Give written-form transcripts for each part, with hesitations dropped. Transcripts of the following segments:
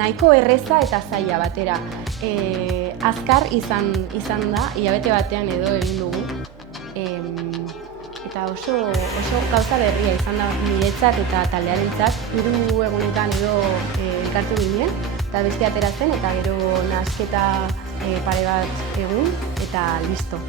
nahiko erreza eta zaila batera. Azkar izan da, hilabete batean edo egin dugu. Eta oso gauza berria izan da niretzat eta taldearentzat. 3 egunetan edo elkartu ginen, eta beste atera zen, eta gero nahasketa pare bat egun, eta listo.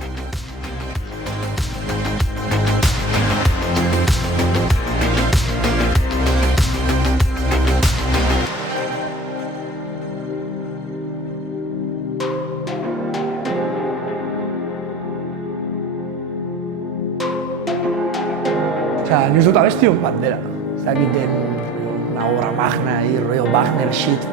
Ni dut abestiok bat dela. Zakiten una obra magna, rollo Wagner shit.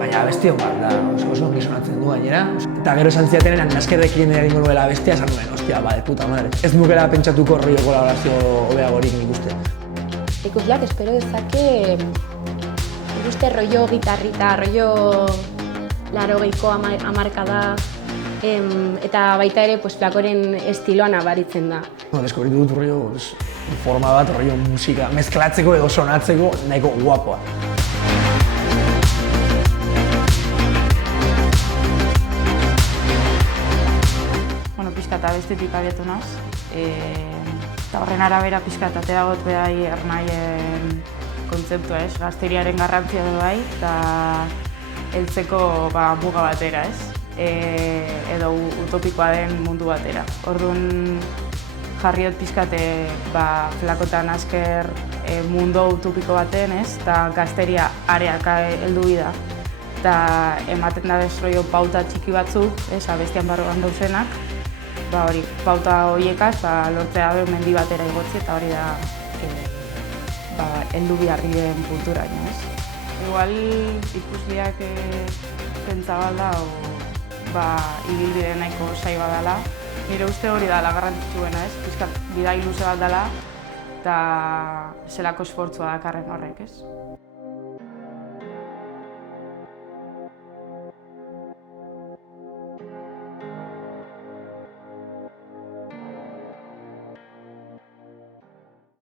Baina abestiok bat da, oso gizonatzen du gainera. Eta gero esan zidatenean naskerrekin egingo nuela abestia, esan nuen, ostia, de puta madre. Ez nukela pentsatuko rollo kolaborazio hobeagorik nik uste. Ikusleak espero dezake, ikuste rollo gitarrita, rollo 80ko hamarkada, eta baita ere Flakoren estiloa nabaritzen da. Deskubritu dut rollo forma bat, rollo musika mezklatzeko edo sonatzeko nahiko guapoa. Pixka eta bestetik abiatu naz. Eta horren arabera pixka eta atera got behai ernaien kontzeptua, gazteriaren garrantzia du bai, eta heltzeko muga batera, edo utopikoa den mundu batera. Orduan jarriot pixkate Flakotan asker mundu utopiko baten, eta gazteria areaka heldu bida. Eta ematen da destroio pauta txiki batzuk, abestian barruan dauzenak, pauta horiekaz lortzea mendi batera igotzi, eta hori da heldu biharri den puntura. Igual ikusleak pentsa balda, ibilbide nahiko sai badala. Nire uste hori dala garrantzitsuena, pixkat bidai luze bat dela, eta zelako esfortzua dakarren horrek,